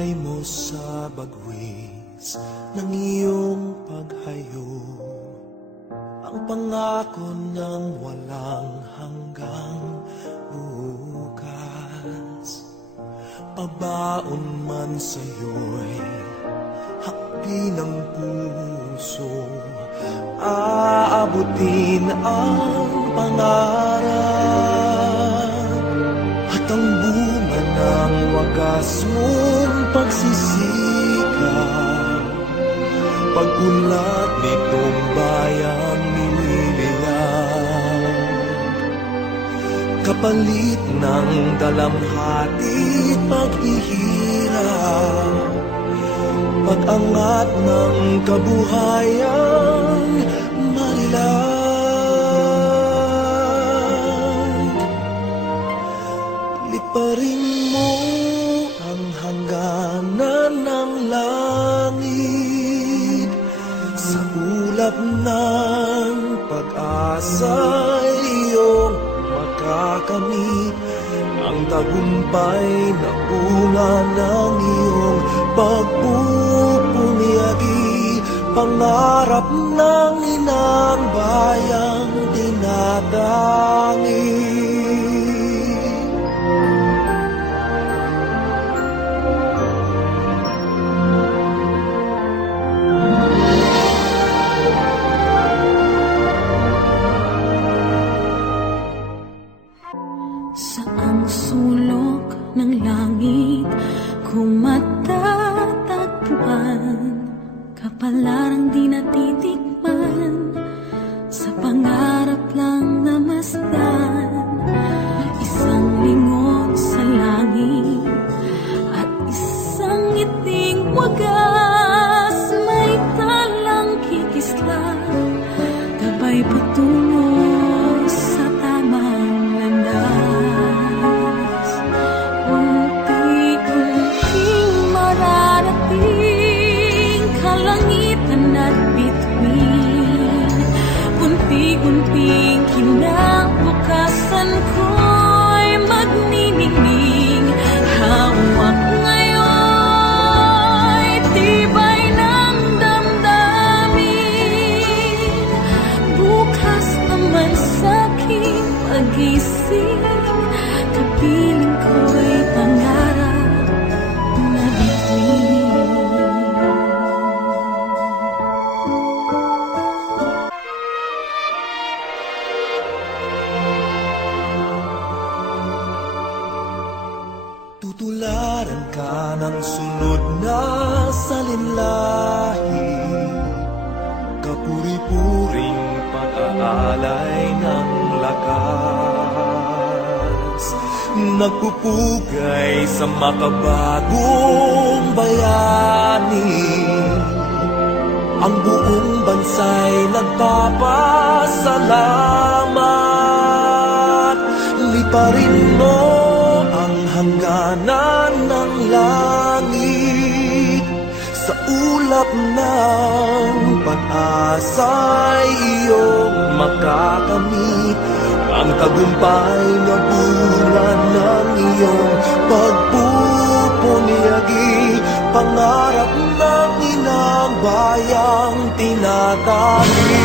Tinibay mo sa bagwis ng iyong paghayo ang pangako ng walang hanggang bukas. Pabaon man sa'yo'y hakbi ng puso, aabutin ang pangarap at ang bunga ng wagas mong pagsisikap. Pag-unlad nitong bayang nilililang, kapalit ng dalamhati at paghihirap, pag-angat ng kabuhayan marilang. Liparin mo ang hangganan ng langit, sa ulap ng pag-asa iyong makakamit ang tagumpay na bunga ng iyong pagpupunyagi, pangarap ng inang bayang tinatangi. Saang sulok ng langit kung matatagpuan, kapalarang di natitikman, sa pangarap lang namasdan. Isang lingon sa langit at isang ngiting wagas, may talang kikisla, gabay patungo sa tamang landas. Unti-unting mararating kalangitan at bituin, unti-unting kinabukasan ko'y magniningning. Hawak ngayon tibay ng damdamin, bukas naman sa'king pag-ising, kapiling ko'y pangarap na bituin. Tutularan ka ng sunod na salinlahi, kapuri-puring pag-aalay ng lakas, nagpupugay sa makabagong bayani. Ang buong bansa'y nagpapasalamat. Liparin mo ang hangganan ng langit, sa ulap ng pag-asa'y iyong makakamit ang tagumpay na bunga ng iyong pagpupunyagi, pangarap ng inang bayang tinatangi.